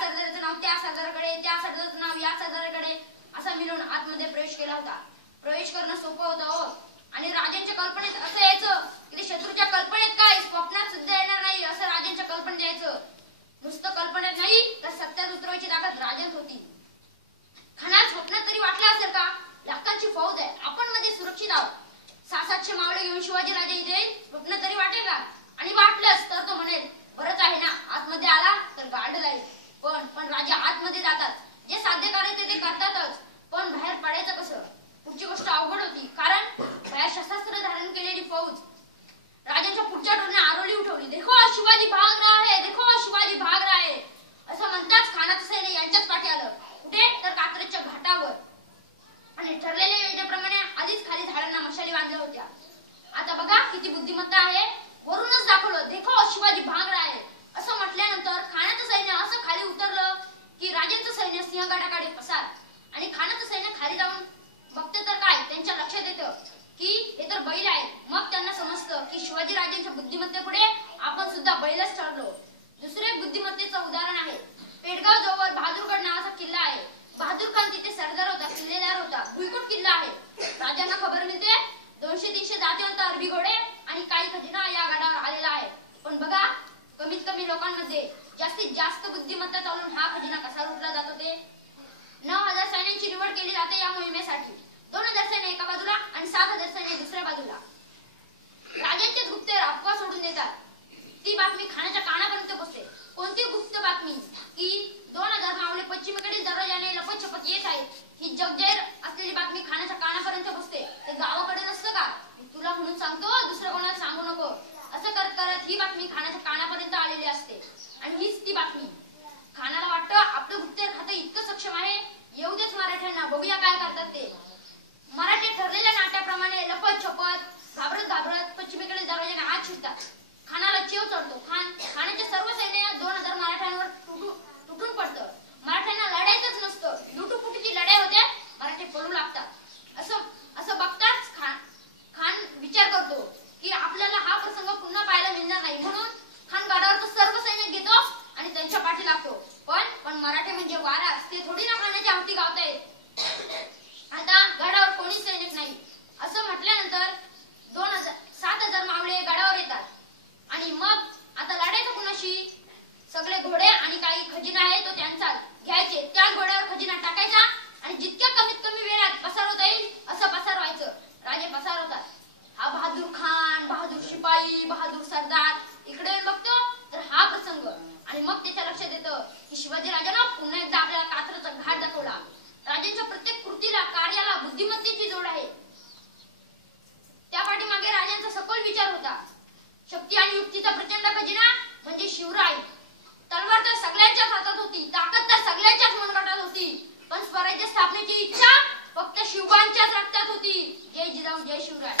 सरदाराचं नाव त्या सरदाराकडे, त्या सरदाराचं नाव या सरदाराकडे असा मिळून आतमध्ये प्रवेश केला होता. प्रवेश करणं सोपं होतं हो. आणि राजांच्या कल्पनेत असं यायचं की ते शत्रूच्या कल्पनेत काय स्वप्नात सुद्धा येणार नाही असं राजांच्या कल्पनेत यायचं. नुसतं कल्पनेत नाही तर सत्यात उतरवायची ताकद राजांत होती. खानाला स्वप्नात तरी वाटलं असेल का लाखांची फौज आहे, आपण मध्ये सुरक्षित आहोत, 600-700 मावळे घेऊन शिवाजी राजा इथे येईल, स्वप्न तरी वाटेल का? आणि वाटलंच तर तो म्हणेल बरंच आहे ना, आतमध्ये आला तर गार्ड जाईल. पण राजा आतमध्ये जातात, जे साध्य करायचे ते करतातच, पण बाहेर पडायचं कसं? पुढची गोष्ट अवघड होती, कारण बाहेर शस्त्रास्त्र धारण केलेली फौज राजांच्या पुढच्या टोळीने आरोळी उठवली. देखो शिवाजी भाग रहा है, देखो शिवाजी भाग रहा है असं म्हणताच खानाचं सैन्य यांच्याच पाठी आलं. कुठे तर कात्रजच्या घाटावर. आणि ठरलेल्या योजनेप्रमाणे आधीच खाली झाडांना मशाली बांधल्या होत्या. आता बघा किती बुद्धिमत्ता आहे, वरूनच दाखवलं देखो शिवाजी भाग रहा है असं म्हटल्यानंतर खानाचं सैन्य असं खाली उतरलं की राजांचं सैन्य सिंहगडाकडे पसार. आणि खानाचं सैन्य खाली जाऊन बघते तर काय त्यांच्या लक्षात येतं की हे तर बैल आहेत. मग त्यांना समजतं की शिवाजी राजांच्या बुद्धिमत्तेपुढे आपण सुद्धा बैलच ठरलो. दुसरे बुद्धिमत्तेचं उदाहरण आहे, पेडगाव जवळ बहादूरगड नावाचा किल्ला आहे. बहादूर खान तिथे सरदार होता, किल्लेदार होता. भुईकोट किल्ला आहे. राजांना खबर मिळते 200-300 जातीवंत अरबी घोडे आणि काही खजिना या गडावर आलेला आहे. पण बघा कमीत कमी लोकांमध्ये जास्तीत जास्त बुद्धिमत्ता चालून हा खजिना कसा लुटला जातो ते. 9000 सैन्यांची निवड केली जाते या मोहिमेसाठी. 2000 सैन्य एका बाजूला आणि 7000 सैन्य दुसऱ्या बाजूला. राजांचेच गुप्तहेर अफवा सोडून देतात. ती बातमी खानाच्या कानापर्यंत पोहोचते. कोणती गुप्त बातमी की 2000 मावळे पश्चिमेकडील दरवाजाने लपत-छपत येत आहेत. ही जगजाहीर असलेली बातमी खानाच्या कानापर्यंत पोहोचते. ते गावाकडे नसतं का? तुला म्हणून सांगतो, दुसऱ्या कोणाला सांगू नको असं करत करत ही बातमी खानाच्या कानापर्यंत आलेली असते. आणि हीच ती बातमी. खानाला वाटतं आपलं गुप्तहेर खातं इतकं सक्षम आहे, येऊ देच मराठ्यांना, बघूया काय करतात ते. मराठी ठरलेल्या नाट्याप्रमाणे लपत-छपत घाबरत घाबरत पश्चिमेकडील दरवाजाने आत शिरतात. खानाला चेव चढतो. खानाचे सर्व सैन्य 2000 मराठ्यांवर तुटून पडतं. मराठ्यांना लढायचंच नसतं, लुटूपुटीची लढाई होते, मराठी पळू लागतात. असं बघताच खान विचार करतो की आपल्याला हा प्रसंग पुन्हा पाहायला मिळणार नाही. म्हणून खान गडावर सर्व सैन्य घेतो आणि त्यांच्या पाठी लागतो. पण मराठे म्हणजे वारास, ते थोडी ना खाण्याची आहुती गावतायत. आता गडावर कोणीच सैनिक नाही असं म्हटल्यानंतर 7000 मावळे गडावर येतात. आणि मग आता लढायचं कुणाशी? सगळे घोडे आणि काही खजिना आहे तो त्यांचा घ्यायचे, त्याच घोड्यावर खजिना टाकायचा आणि जितक्या कमीत कमी वेळात पसारवता येईल असं पसारवायचं. राजे पसारवतात. हा बहादूर खान, बहादूर शिपाई, बहादूर सरदार इकडे बघतो तर हा प्रसंग. आणि मग त्याच्या लक्षात येतं की शिवाजी राजानं पुन्हा एकदा आपल्याला कात्रजचा घाट दाखवला. राजांच्या प्रत्येक कृतीला, कार्याला बुद्धिमत्तेची जोड आहे. त्या पाठीमागे राजांचा सखोल विचार होता. शक्ती आणि युक्तीचा प्रचंड खजिना म्हणजे शिवराय. तलवार तर सगळ्यांच्याच हातात होती, ताकद तर सगळ्यांच्याच मनगटात होती, पण स्वराज्य स्थापनेची इच्छा फक्त शिवबांच्याच रक्तात होती. जय जिजाऊ, जय शिवराय.